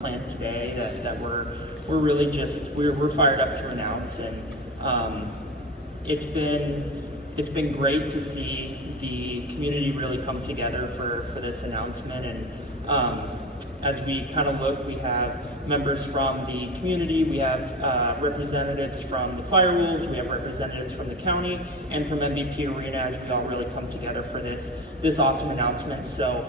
Plan today that we're really just we're fired up to announce, and it's been great to see the community really come together for this announcement. And as we kind of look, we have members from the community, we have representatives from the Firewolves, we have representatives from the county and from MVP Arena, as we all really come together for this awesome announcement. So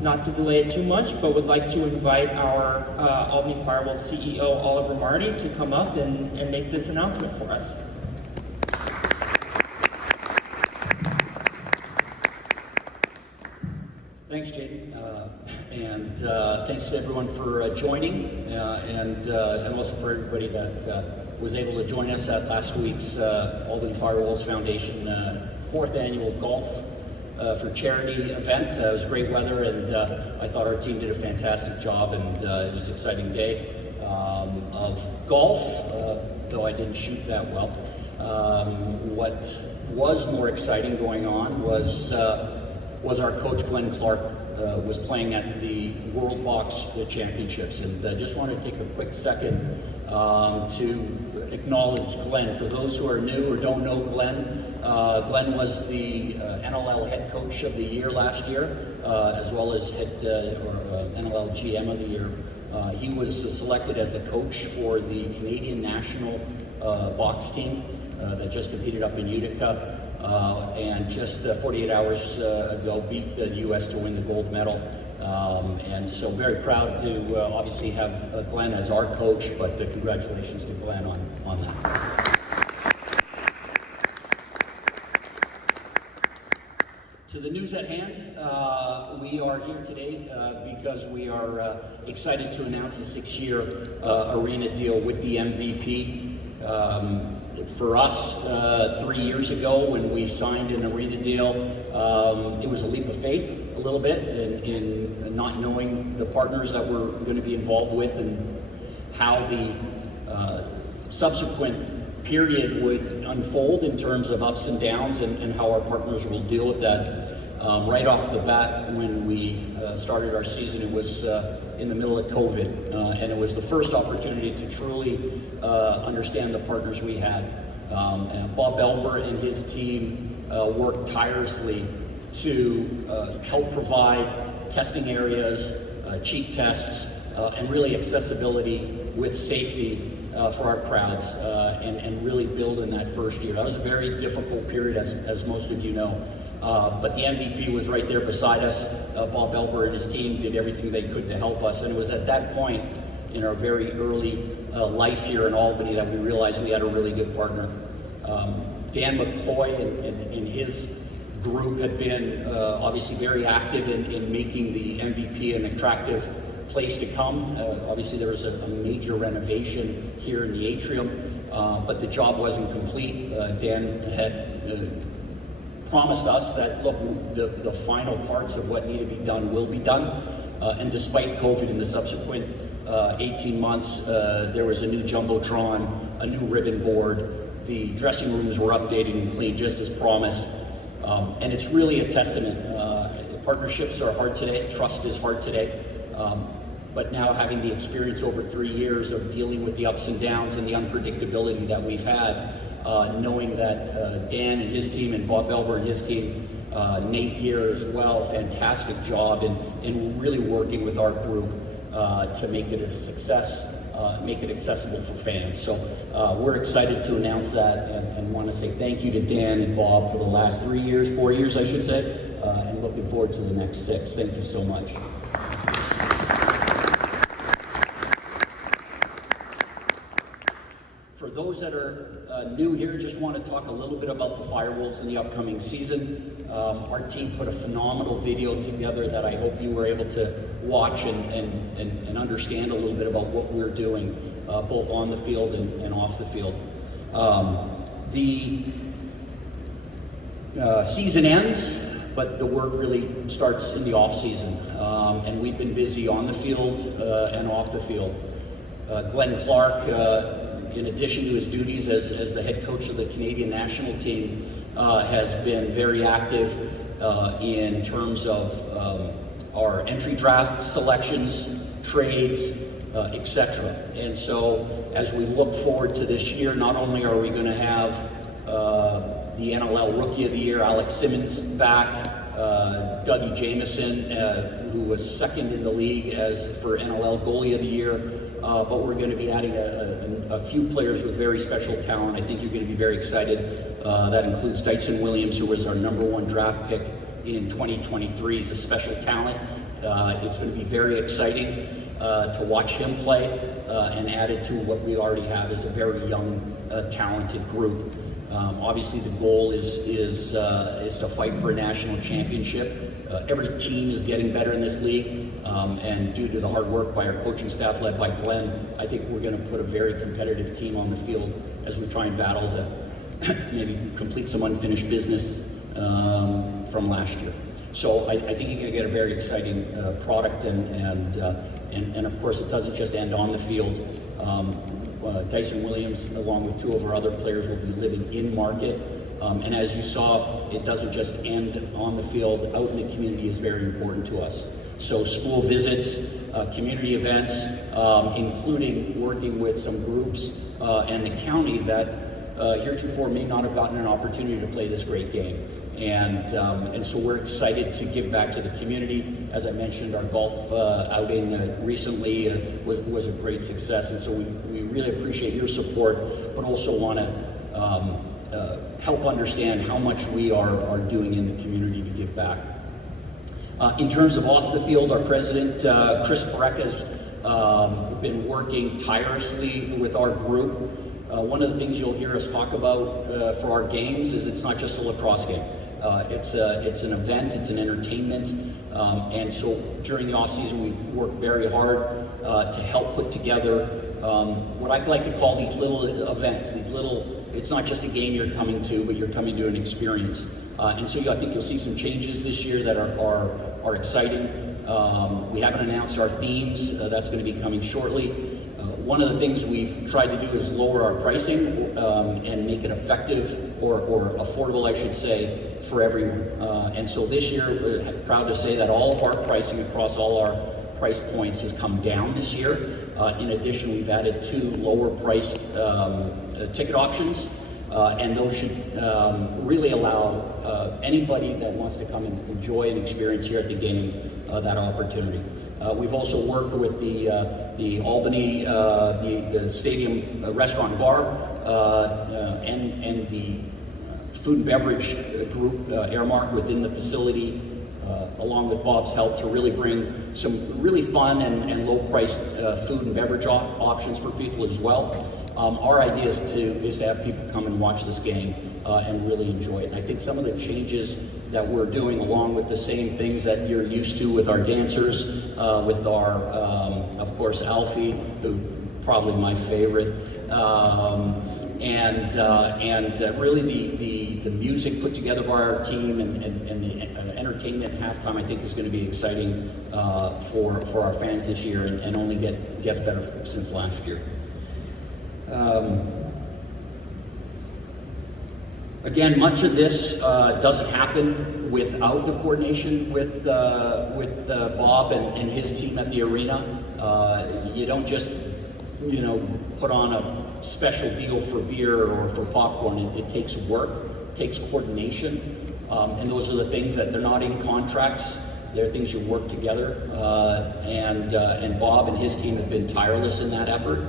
not to delay it too much, but would like to invite our Albany Firewolves CEO Oliver Marty to come up and make this announcement for us. Thanks, Caden, and thanks to everyone for joining, and also for everybody that was able to join us at last week's Albany Firewolves Foundation 4th annual golf for charity event. It was great weather, and I thought our team did a fantastic job, and it was an exciting day of golf, though I didn't shoot that well. What was more exciting going on was our coach Glenn Clark was playing at the World Box Championships, and just wanted to take a quick second to acknowledge Glenn. For those who are new or don't know Glenn, Glenn was the NLL head coach of the year last year, as well as NLL GM of the year. He was selected as the coach for the Canadian national box team that just competed up in Utica. And just 48 hours ago beat the U.S. to win the gold medal. And so very proud to obviously have Glenn as our coach, but congratulations to Glenn on that. To the news at hand, we are here today because we are excited to announce a 6-year arena deal with the MVP. For us, 3 years ago when we signed an arena deal, it was a leap of faith a little bit in not knowing the partners that we're going to be involved with and how the subsequent period would unfold in terms of ups and downs, and how our partners will deal with that. Right off the bat, when we started our season, it was in the middle of COVID, and it was the first opportunity to truly understand the partners we had. And Bob Elber and his team worked tirelessly to help provide testing areas, cheat tests, and really accessibility with safety for our crowds, and really build in that first year. That was a very difficult period, as most of you know. But the MVP was right there beside us. Bob Elber and his team did everything they could to help us, and it was at that point in our very early life here in Albany that we realized we had a really good partner. Dan McCoy and his group had been obviously very active in making the MVP an attractive place to come. Obviously there was a major renovation here in the atrium, but the job wasn't complete. Dan had promised us that, look, the final parts of what need to be done will be done. And despite COVID in the subsequent 18 months, there was a new Jumbotron, a new ribbon board, the dressing rooms were updated and cleaned just as promised. And it's really a testament. Partnerships are hard today, trust is hard today. But now having the experience over 3 years of dealing with the ups and downs and the unpredictability that we've had, knowing that Dan and his team and Bob Elber and his team, Nate here as well, fantastic job in really working with our group to make it a success, make it accessible for fans. So we're excited to announce that, and want to say thank you to Dan and Bob for the last 4 years I should say, and looking forward to the next 6. Thank you so much. For those that are new here, just want to talk a little bit about the Firewolves in the upcoming season. Our team put a phenomenal video together that I hope you were able to watch and understand a little bit about what we're doing, both on the field and off the field. The season ends, but the work really starts in the off season, and we've been busy on the field and off the field. Glenn Clark, in addition to his duties as the head coach of the Canadian national team, has been very active in terms of our entry draft selections, trades, etc. And so as we look forward to this year, not only are we going to have the NLL Rookie of the Year, Alex Simmons, back, Dougie Jamieson, who was second in the league for NLL Goalie of the Year, but we're going to be adding a few players with very special talent. I think you're going to be very excited. That includes Dyson Williams, who was our #1 draft pick in 2023. He's a special talent. It's going to be very exciting to watch him play, and added to what we already have is a very young, talented group. Obviously, the goal is to fight for a national championship. Every team is getting better in this league, and due to the hard work by our coaching staff led by Glenn, I think we're going to put a very competitive team on the field as we try and battle to maybe complete some unfinished business from last year. So I think you're going to get a very exciting product, and of course it doesn't just end on the field. Dyson Williams, along with 2 of our other players, will be living in market. And as you saw, it doesn't just end on the field. Out in the community is very important to us. So school visits, community events, including working with some groups and the county that heretofore may not have gotten an opportunity to play this great game. And so we're excited to give back to the community. As I mentioned, our golf outing recently was a great success, and so we really appreciate your support, but also want to help understand how much we are doing in the community to give back. In terms of off the field, our president, Chris Breck, has been working tirelessly with our group. One of the things you'll hear us talk about for our games is it's not just a lacrosse game. It's an event, it's an entertainment, and so during the off season we work very hard to help put together what I'd like to call these little events. It's not just a game you're coming to, but you're coming to an experience. And so I think you'll see some changes this year that are exciting. We haven't announced our themes. That's going to be coming shortly. One of the things we've tried to do is lower our pricing and make it effective or affordable, I should say, for everyone. And so this year, we're proud to say that all of our pricing across all our price points has come down this year. In addition, we've added 2 lower-priced ticket options, and those should really allow anybody that wants to come and enjoy an experience here at the game that opportunity. We've also worked with the Albany, the stadium restaurant bar, and the food and beverage group, Airmark, within the facility, along with Bob's help, to really bring some really fun and low-priced food and beverage options for people as well. Our idea is to have people come and watch this game and really enjoy it. And I think some of the changes that we're doing, along with the same things that you're used to with our dancers, with our, of course, Alfie, who probably my favorite, and really the music put together by our team and the entertainment at halftime, I think is going to be exciting for our fans this year, and only gets better since last year. Again, much of this doesn't happen without the coordination with Bob and his team at the arena. You don't just, put on a special deal for beer or for popcorn. It takes work, it takes coordination, and those are the things that they're not in contracts. They're things you work together, and Bob and his team have been tireless in that effort.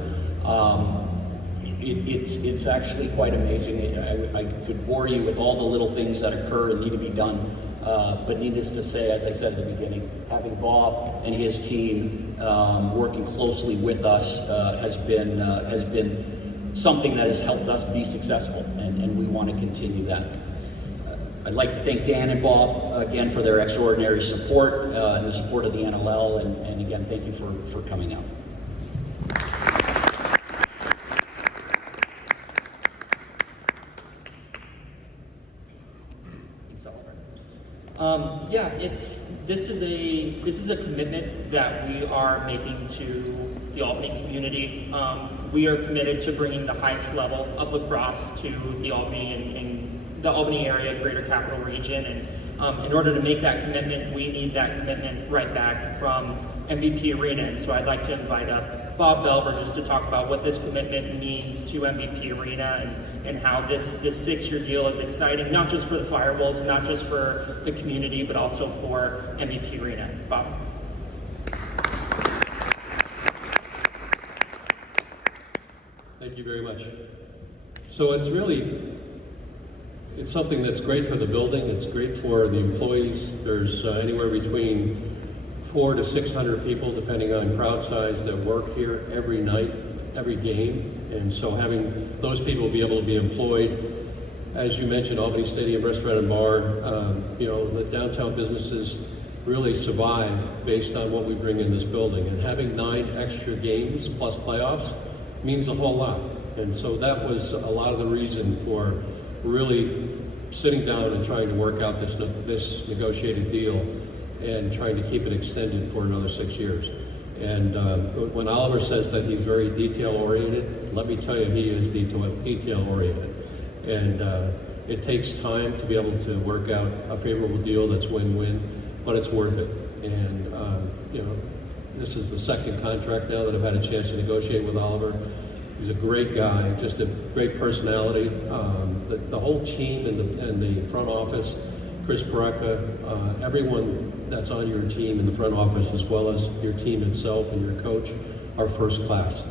It's actually quite amazing. I could bore you with all the little things that occur and need to be done, but needless to say, as I said at the beginning, having Bob and his team working closely with us has been something that has helped us be successful, and we want to continue that. I'd like to thank Dan and Bob again for their extraordinary support and the support of the NLL, and again, thank you for coming out. This is a commitment that we are making to the Albany community. We are committed to bringing the highest level of lacrosse to the Albany and the Albany area, Greater Capital Region, and in order to make that commitment, we need that commitment right back from MVP Arena. And so I'd like to invite up Bob Belver just to talk about what this commitment means to MVP Arena and how this 6-year deal is exciting, not just for the Firewolves, not just for the community, but also for MVP Arena. Bob. Thank you very much. So it's something that's great for the building. It's great for the employees. There's anywhere between 400 to 600 people, depending on crowd size, that work here every night, every game. And so having those people be able to be employed, as you mentioned, Albany Stadium Restaurant and Bar, the downtown businesses really survive based on what we bring in this building. And having 9 extra games plus playoffs means a whole lot. And so that was a lot of the reason for really sitting down and trying to work out this negotiated deal and trying to keep it extended for another 6 years. And when Oliver says that he's very detail-oriented, let me tell you, he is detail-oriented. And it takes time to be able to work out a favorable deal that's win-win, but it's worth it. And this is the second contract now that I've had a chance to negotiate with Oliver. He's a great guy, just a great personality. The whole team and the front office, Chris Baraka, everyone that's on your team in the front office, as well as your team itself and your coach, are first class.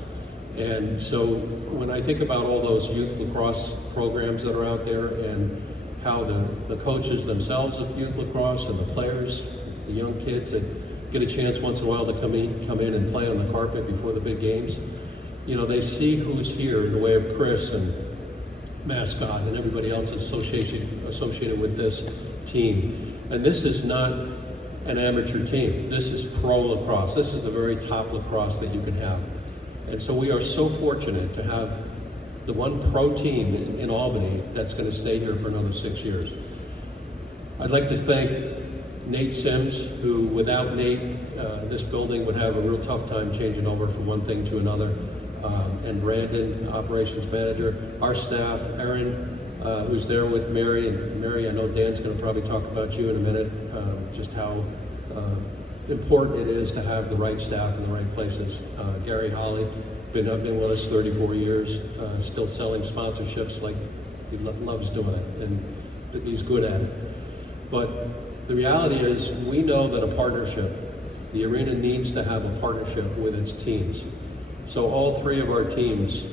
And so when I think about all those youth lacrosse programs that are out there and how the coaches themselves of youth lacrosse and the players, the young kids that get a chance once in a while to come in and play on the carpet before the big games, they see who's here in the way of Chris and Mascot and everybody else associated with this team. And this is not an amateur team. This is pro lacrosse. This is the very top lacrosse that you can have. And so we are so fortunate to have the one pro team in Albany that's going to stay here for another 6 years. I'd like to thank Nate Sims, who without Nate, this building would have a real tough time changing over from one thing to another. And Brandon, operations manager, our staff, Erin, who's there with Mary. And Mary, I know Dan's going to probably talk about you in a minute, just how important it is to have the right staff in the right places. Gary Holly, been with us 34 years, still selling sponsorships like he loves doing it, and he's good at it. But the reality is, we know that a partnership, the arena needs to have a partnership with its teams. So all 3 of our teams'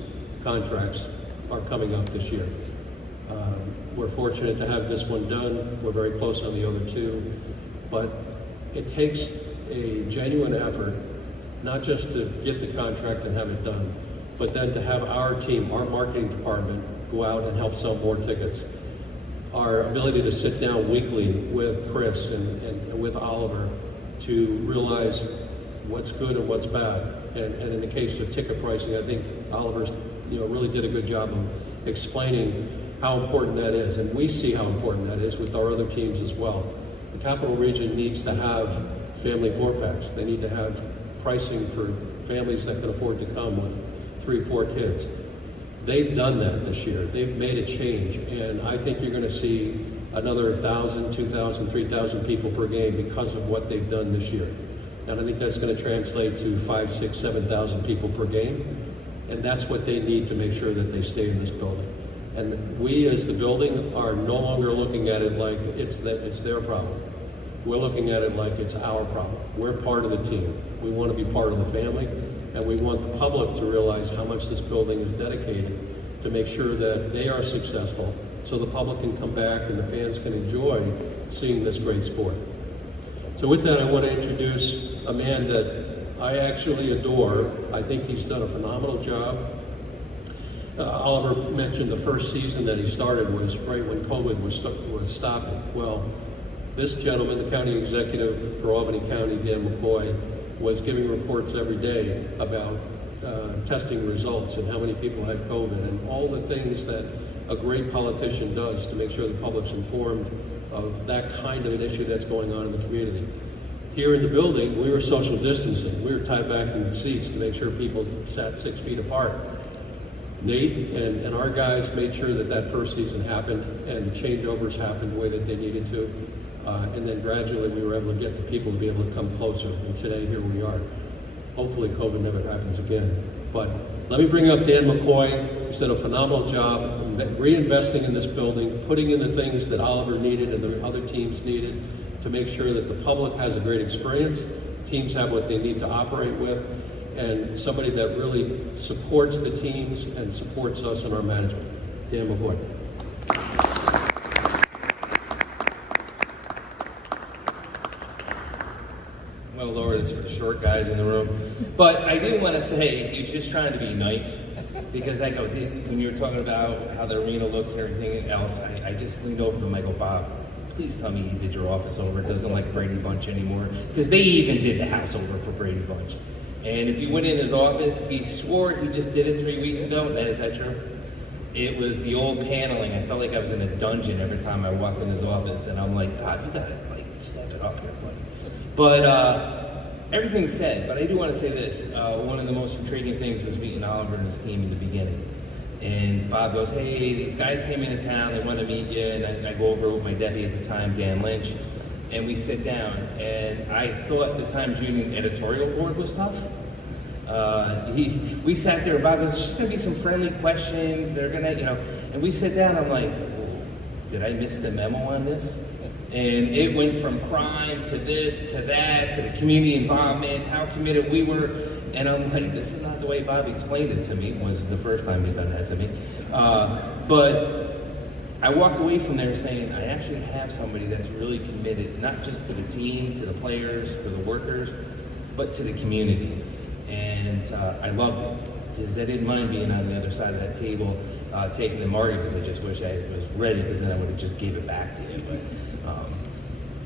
contracts are coming up this year. We're fortunate to have this one done. We're very close on the other 2. But it takes a genuine effort, not just to get the contract and have it done, but then to have our team, our marketing department, go out and help sell more tickets. Our ability to sit down weekly with Chris and with Oliver to realize what's good and what's bad. And in the case of ticket pricing, I think Oliver's really did a good job of explaining how important that is. And we see how important that is with our other teams as well. The Capital Region needs to have family 4-packs. They need to have pricing for families that can afford to come with 3-4 kids. They've done that this year. They've made a change. And I think you're going to see another 1,000, 2,000, 3,000 people per game because of what they've done this year. And I think that's going to translate to 5,000, 6,000, 7,000 people per game. And that's what they need to make sure that they stay in this building. And we as the building are no longer looking at it like it's their problem. We're looking at it like it's our problem. We're part of the team. We want to be part of the family. And we want the public to realize how much this building is dedicated to make sure that they are successful so the public can come back and the fans can enjoy seeing this great sport. So with that, I want to introduce a man that I actually adore. I think he's done a phenomenal job. Oliver mentioned the first season that he started was right when COVID was stopping. Well, this gentleman, the county executive for Albany County, Dan McCoy, was giving reports every day about testing results and how many people had COVID and all the things that a great politician does to make sure the public's informed of that kind of an issue that's going on in the community. Here in the building, we were social distancing. We were tied back in the seats to make sure people sat 6 feet apart. Nate and our guys made sure that that first season happened and the changeovers happened the way that they needed to. And then gradually we were able to get the people to be able to come closer. And today, here we are. Hopefully COVID never happens again. But let me bring up Dan McCoy, who's done a phenomenal job reinvesting in this building, putting in the things that Oliver needed and the other teams needed to make sure that the public has a great experience, teams have what they need to operate with, and somebody that really supports the teams and supports us in our management. Dan McCoy. Well, lower this for the short guys in the room. But I do want to say, he was just trying to be nice, because I go, when you were talking about how the arena looks and everything else, I just leaned over to him, I go, Bob, please tell me you did your office over. It doesn't like Brady Bunch anymore. Because they even did the house over for Brady Bunch. And if you went in his office, he swore he just did it 3 weeks ago. Is that true? It was the old paneling. I felt like I was in a dungeon every time I walked in his office. And I'm like, Bob, you gotta step it up here, buddy. But everything's said, but I do want to say this. One of the most intriguing things was meeting Oliver and his team in the beginning. And Bob goes, hey, these guys came into town, they want to meet you. And I go over with my deputy at the time, Dan Lynch, and we sit down. And I thought the Times Union editorial board was tough. We sat there, and Bob goes, it's just going to be some friendly questions. They're going to, and we sit down, I'm like, did I miss the memo on this? And it went from crime to this, to that, to the community involvement, how committed we were. And I'm like, this is not the way Bob explained it to me. It was the first time he'd done that to me. But I walked away from there saying, I actually have somebody that's really committed, not just to the team, to the players, to the workers, but to the community. And I loved it, because I didn't mind being on the other side of that table, taking the margaritas. I just wish I was ready, because then I would have just gave it back to you. But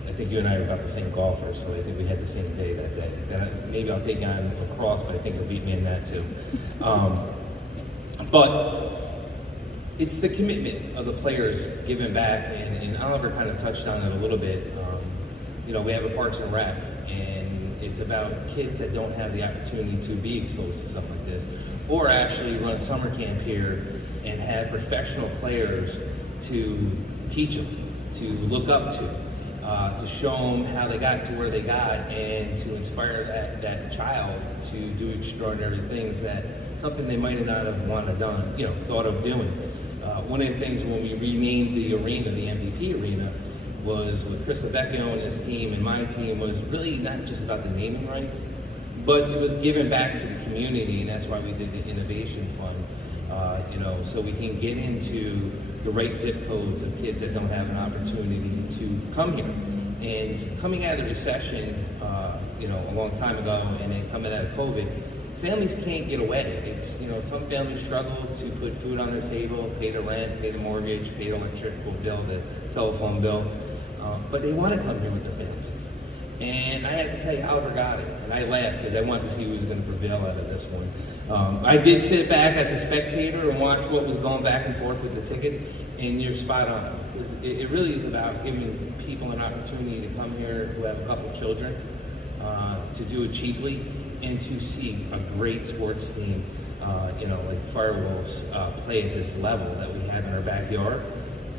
I think you and I are about the same golfers, so I think we had the same day that day. Maybe I'll take on Lacrosse, but I think he'll beat me in that too. But it's the commitment of the players giving back, and Oliver kind of touched on it a little bit. We have a Parks and Rec, and it's about kids that don't have the opportunity to be exposed to stuff like this, or actually run summer camp here and have professional players to teach them, to look up to show them how they got to where they got, and to inspire that child to do extraordinary things, that something they might not have thought of doing. One of the things when we renamed the arena, the MVP arena, was with Chris Lavecchio and his team and my team, was really not just about the naming rights, but it was given back to the community, and that's why we did the Innovation Fund, so we can get into the right zip codes of kids that don't have an opportunity to come here. And coming out of the recession, a long time ago, and then coming out of COVID, families can't get away. It's, some families struggle to put food on their table, pay the rent, pay the mortgage, pay the electrical bill, the telephone bill, but they want to come here with their families. And I had to tell you, Oliver got it. And I laughed, because I wanted to see who was going to prevail out of this one. I did sit back as a spectator and watch what was going back and forth with the tickets, and you're spot on. Because it really is about giving people an opportunity to come here who have a couple children, to do it cheaply, and to see a great sports team, like the Firewolves, play at this level that we have in our backyard,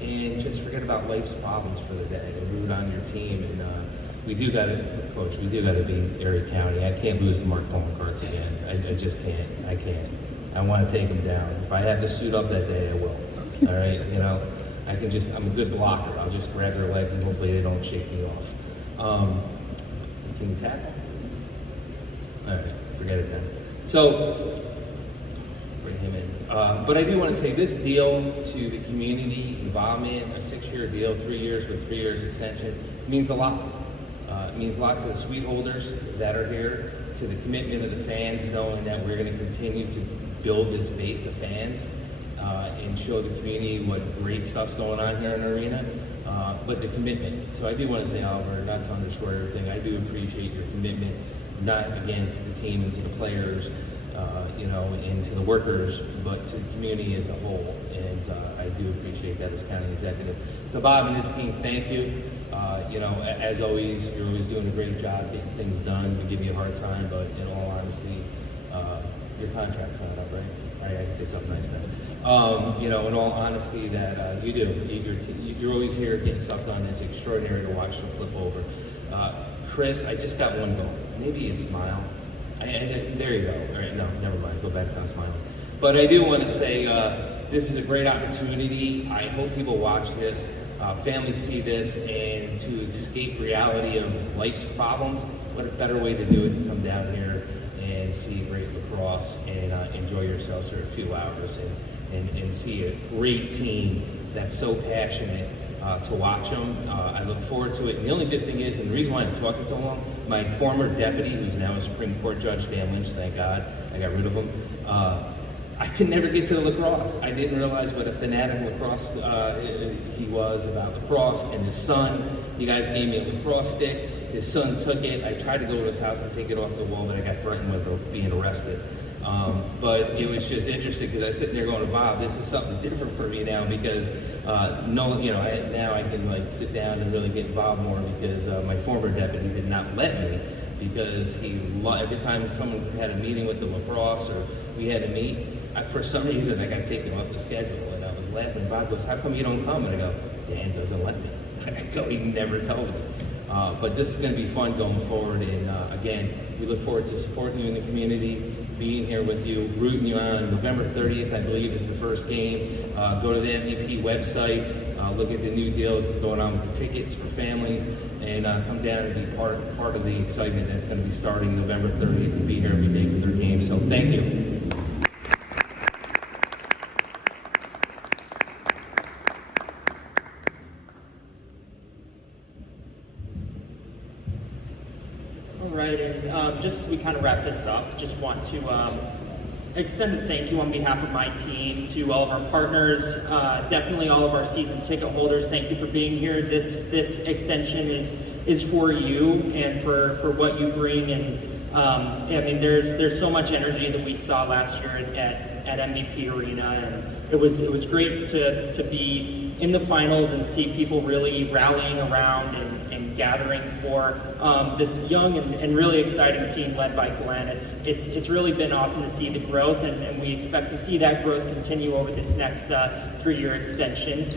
and just forget about life's problems for the day and root on your team. And we do got to, Coach, we do got to beat Erie County. I can't lose the Mark Pullman cards again. I just can't. I can't. I want to take them down. If I have to suit up that day, I will. All right? I'm a good blocker. I'll just grab their legs, and hopefully they don't shake me off. Can you tackle? All right, forget it then. So, bring him in. But I do want to say this deal to the community involvement, a 6-year deal, 3 years with 3 years extension, means a lot. It means a lot to the suite holders that are here, to the commitment of the fans, knowing that we're going to continue to build this base of fans and show the community what great stuff's going on here in the arena, but the commitment. So I do want to say, Oliver, not to underscore everything, I do appreciate your commitment, not again to the team and to the players, and to the workers, but to the community as a whole. And I do appreciate that as county executive. To Bob and his team, thank you. As always, you're always doing a great job getting things done. We give you a hard time, but in all honesty, Your contract's not up, right? Right, I can say something nice now. You know, in all honesty, that you do. You're always here getting stuff done. It's extraordinary to watch them flip over. Chris, I just got one goal. Maybe a smile. There you go. All right, no, never mind. Go back to not smiling. But I do want to say this is a great opportunity. I hope people watch this, families see this, and to escape reality of life's problems, what a better way to do it to come down here and see great lacrosse and enjoy yourselves for a few hours and see a great team that's so passionate to watch them. I look forward to it. And the only good thing is, and the reason why I'm talking so long, my former deputy, who's now a Supreme Court Judge, Dan Lynch, thank God, I got rid of him. I could never get to the lacrosse. I didn't realize what a fanatic lacrosse he was about lacrosse. And his son, you guys gave me a lacrosse stick. His son took it. I tried to go to his house and take it off the wall, but I got threatened with being arrested. But it was just interesting because I was sitting there going, Bob, this is something different for me now because now I can like sit down and really get involved more because my former deputy did not let me because every time someone had a meeting with the lacrosse or we had to meet, for some reason I got taken off the schedule and I was laughing. Bob goes, how come you don't come? And I go, Dan doesn't let me. I go, he never tells me. But this is going to be fun going forward, and again, we look forward to supporting you in the community, being here with you, rooting you on. November 30th, I believe, is the first game. Go to the MVP website, look at the new deals going on with the tickets for families, and come down and be part of the excitement that's going to be starting November 30th and be here every day for their game. So thank you. All right, and just as we kind of wrap this up, just want to extend a thank you on behalf of my team to all of our partners, definitely all of our season ticket holders. Thank you for being here. This extension is for you and for what you bring. And I mean, there's so much energy that we saw last year at MVP Arena, and it was great to be in the finals and see people really rallying around and gathering for this young and really exciting team led by Glenn. It's really been awesome to see the growth, and we expect to see that growth continue over this next 3-year extension.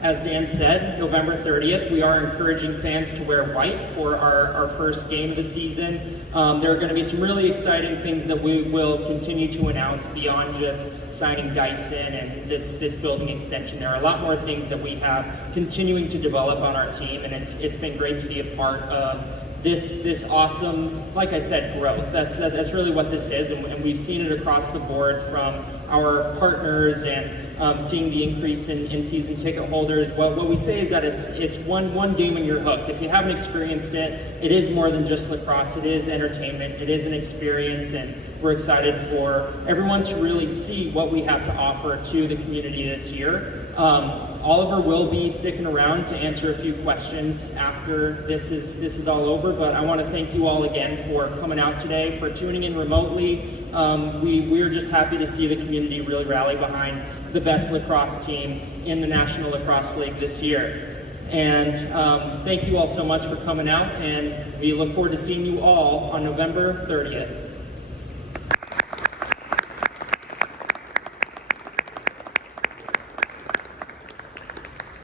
As Dan said, November 30th, we are encouraging fans to wear white for our first game of the season. There are going to be some really exciting things that we will continue to announce beyond just signing Dyson and this building extension. There are a lot more things that we have continuing to develop on our team, and it's been great to be a part of this awesome, like I said, growth. That's really what this is, and we've seen it across the board from our partners and seeing the increase in season ticket holders. What we say is that it's one game and you're hooked. If you haven't experienced it, it is more than just lacrosse. It is entertainment. It is an experience, and we're excited for everyone to really see what we have to offer to the community this year. Oliver will be sticking around to answer a few questions after this is all over, but I want to thank you all again for coming out today, for tuning in remotely. We're just happy to see the community really rally behind the best lacrosse team in the National Lacrosse League this year. And thank you all so much for coming out, and we look forward to seeing you all on November 30th.